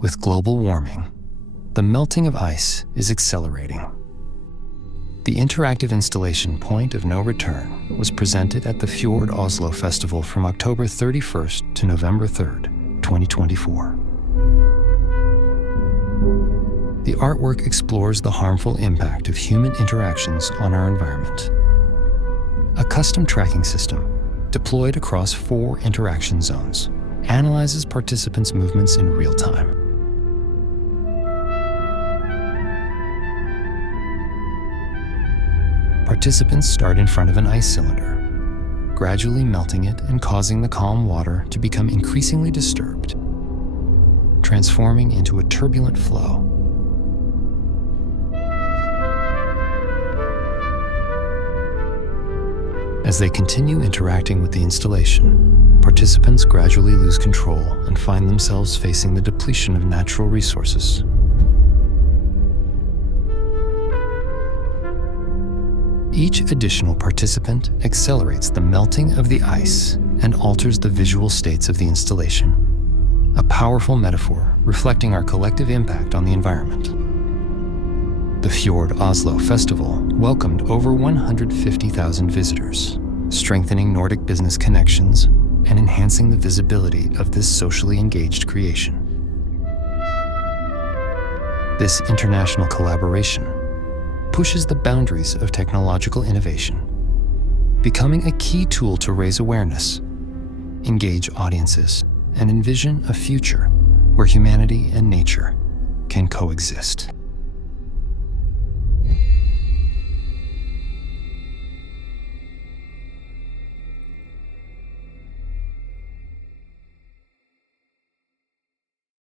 With global warming, the melting of ice is accelerating. The interactive installation Point of No Return was presented at the Fjord Oslo Festival from October 31st to November 3rd, 2024. The artwork explores the harmful impact of human interactions on our environment. A custom tracking system, deployed across 4 interaction zones, analyzes participants' movements in real time. Participants start in front of an ice cylinder, gradually melting it and causing the calm water to become increasingly disturbed, transforming into a turbulent flow. As they continue interacting with the installation, participants gradually lose control and find themselves facing the depletion of natural resources. Each additional participant accelerates the melting of the ice and alters the visual states of the installation, a powerful metaphor reflecting our collective impact on the environment. The Fjord Oslo Festival welcomed over 150,000 visitors, strengthening Nordic business connections and enhancing the visibility of this socially engaged creation. This international collaboration pushes the boundaries of technological innovation, becoming a key tool to raise awareness, engage audiences, and envision a future where humanity and nature can coexist.